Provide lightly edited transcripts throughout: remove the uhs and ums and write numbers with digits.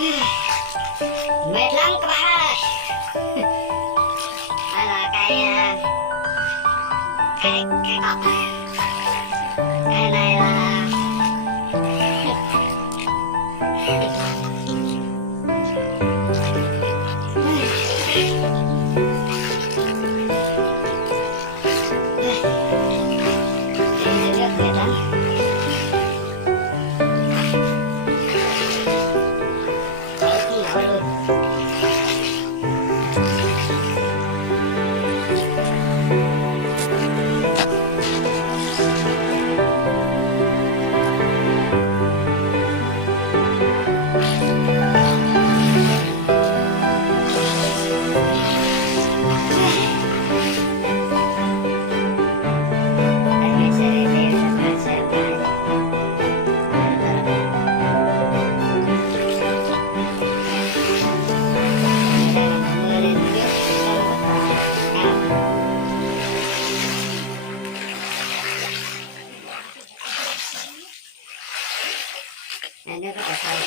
Mệt lắm các bạn ơi. Đây là cây cọp. Cây này là rất mệt lắm. Không nổi luôn. Đây mình sẽ review cho các bạn xem lại. Đây là mưa lên nước sông rất là cao. Đây nước rất là sâu.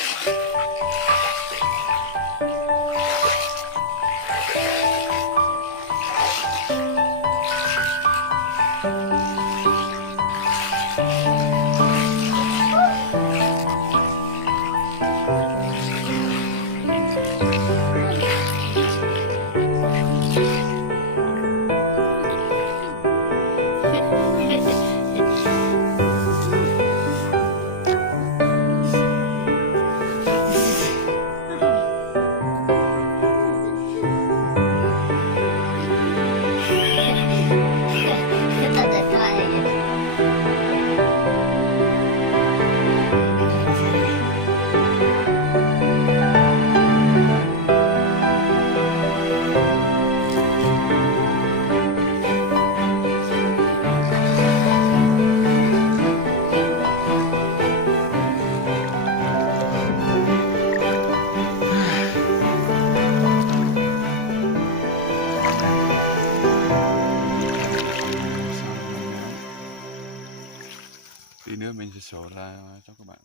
Thật tuyệt vời. Tí nữa mình sẽ sổ ra cho các bạn